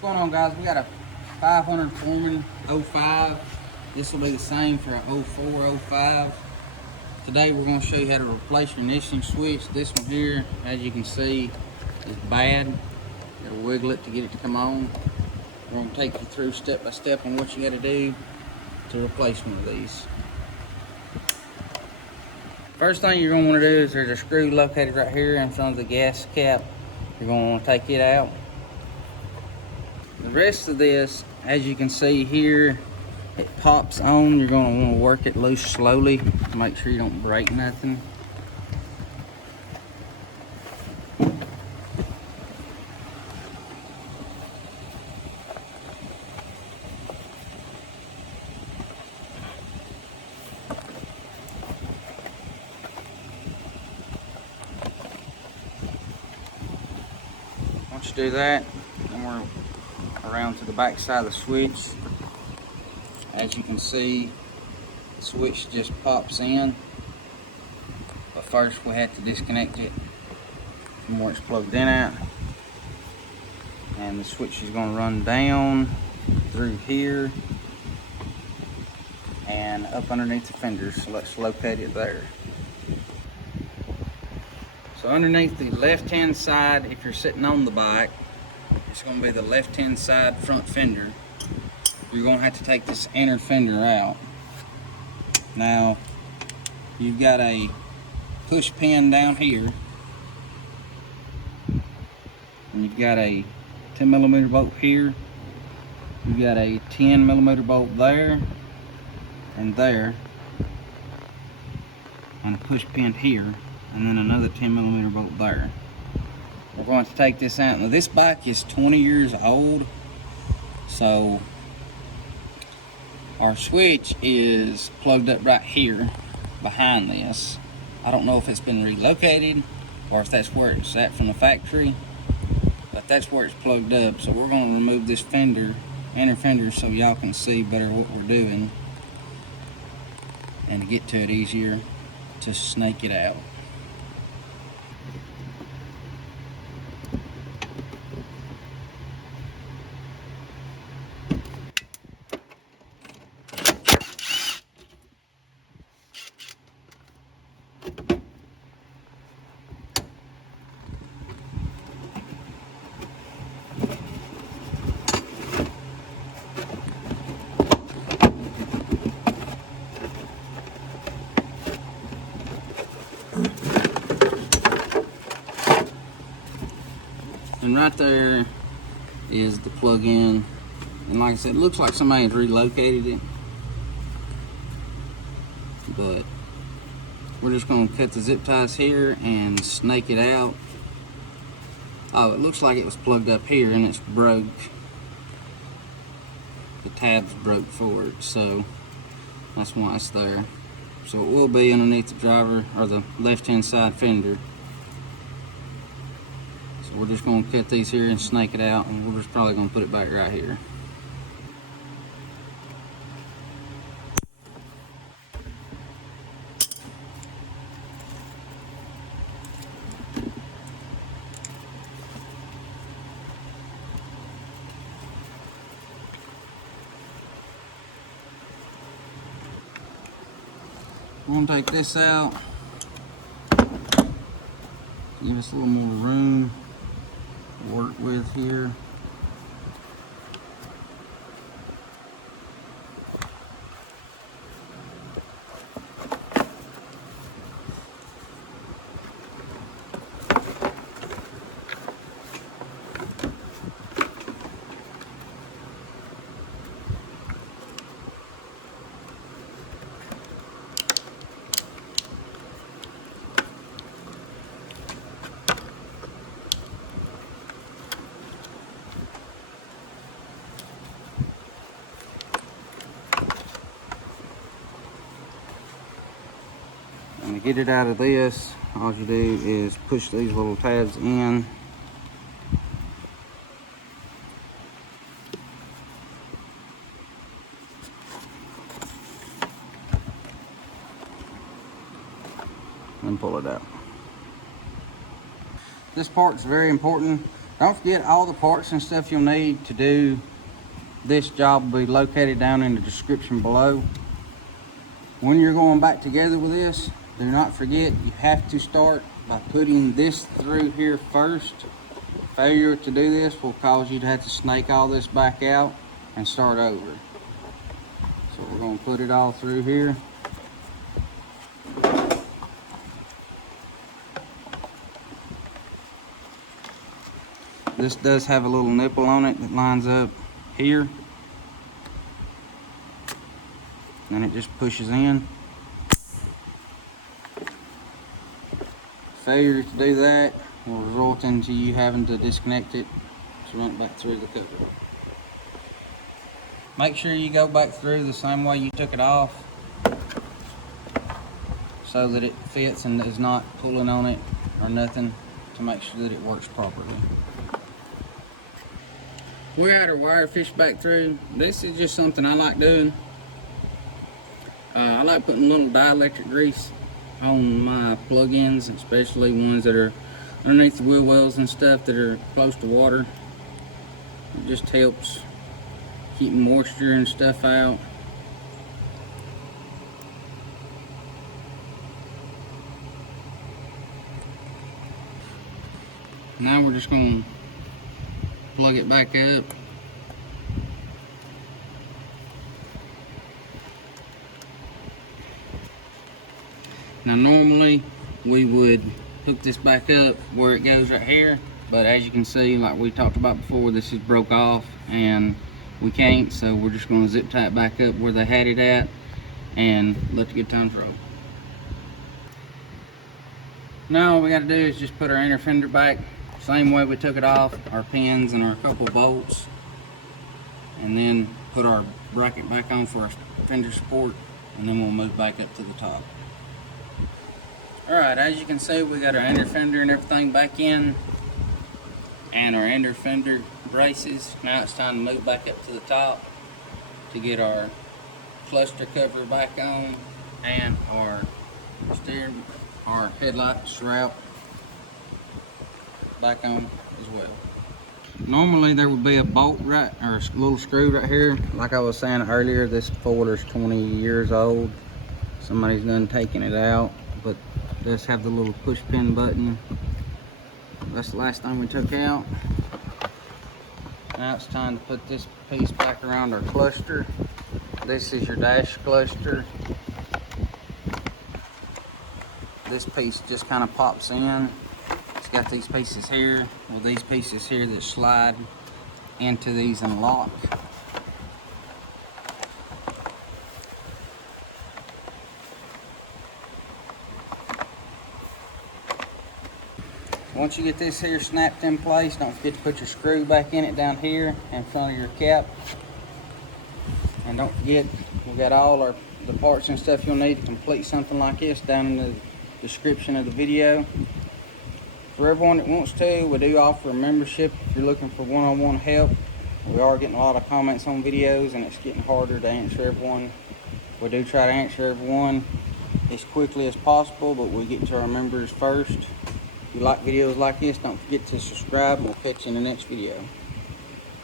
What's going on, guys? We got a 500 Foreman 05. This will be the same for a 04, 05. Today we're going to show you how to replace your ignition switch. This one here, as you can see, is bad. Got to wiggle it to get it to come on. We're going to take you through step by step on what you got to do to replace one of these. First thing you're going to want to do is there's a screw located right here in front of the gas cap. You're going to want to take it out. The rest of this, as you can see here, it pops on. You're going to want to work it loose slowly to make sure you don't break nothing. Once you do that, then we're around to the back side of the switch. As you can see, the switch just pops in, but first we have to disconnect it from where it's plugged in at, and the switch is going to run down through here and up underneath the fenders. So let's locate it there. So underneath the left hand side, if you're sitting on the bike, it's going to be the left hand side front fender. You're going to have to take this inner fender out. Now, you've got a push pin down here, and you've got a 10mm bolt here. You've got a 10mm bolt there and there, and a push pin here, and then another 10mm bolt there. We're going to take this out. Now, this bike is 20 years old, so our switch is plugged up right here behind this. I don't know if it's been relocated or if that's where it's at from the factory, but that's where it's plugged up. So we're going to remove this fender, inner fender, so y'all can see better what we're doing and to get to it easier to snake it out. And right there is the plug-in, and like I said, it looks like somebody has relocated it, but we're just going to cut the zip ties here and snake it out. Oh, it looks like it was plugged up here and it's broke. The tabs broke for it, so that's why it's there. So it will be underneath the driver or the left-hand side fender. So we're just going to cut these here and snake it out, and we're just probably going to put it back right here. I'm going to take this out, give us a little more room to work with here. And to get it out of this, all you do is push these little tabs in. And pull it out. This part's very important. Don't forget, all the parts and stuff you'll need to do this job will be located down in the description below. When you're going back together with this, do not forget you have to start by putting this through here first. Failure to do this will cause you to have to snake all this back out and start over. So we're going to put it all through here. This does have a little nipple on it that lines up here. And it just pushes in. Failure to do that will result into you having to disconnect it to run it back through the cover. Make sure you go back through the same way you took it off so that it fits and is not pulling on it or nothing, to make sure that it works properly. We had our wire fished back through. This is just something I like doing. I like putting a little dielectric grease on my plug-ins, especially ones that are underneath the wheel wells and stuff that are close to water. It just helps keep moisture and stuff out. Now we're just going to plug it back up. Now normally we would hook this back up where it goes right here, but as you can see, like we talked about before, this is broke off and we can't, so we're just going to zip tie it back up where they had it at and let the good times roll. Now all we got to do is just put our inner fender back same way we took it off, our pins and our couple bolts, and then put our bracket back on for our fender support, and then we'll move back up to the top. Alright, as you can see, we got our inner fender and everything back in, and our inner fender braces. Now it's time to move back up to the top to get our cluster cover back on and our headlight strap back on as well. Normally there would be a bolt right, or a little screw right here. Like I was saying earlier, this Ford is 20 years old. Somebody's done taking it out, but it does have the little push pin button. That's the last thing we took out. Now it's time to put this piece back around our cluster. This is your dash cluster. This piece just kind of pops in. It's got these pieces here, well, these pieces here that slide into these and lock. Once you get this here snapped in place, don't forget to put your screw back in it down here in front of your cap. And don't forget, we got all the parts and stuff you'll need to complete something like this down in the description of the video. For everyone that wants to, we do offer a membership if you're looking for one-on-one help. We are getting a lot of comments on videos and it's getting harder to answer everyone. We do try to answer everyone as quickly as possible, but we get to our members first. If you like videos like this, don't forget to subscribe and we'll catch you in the next video.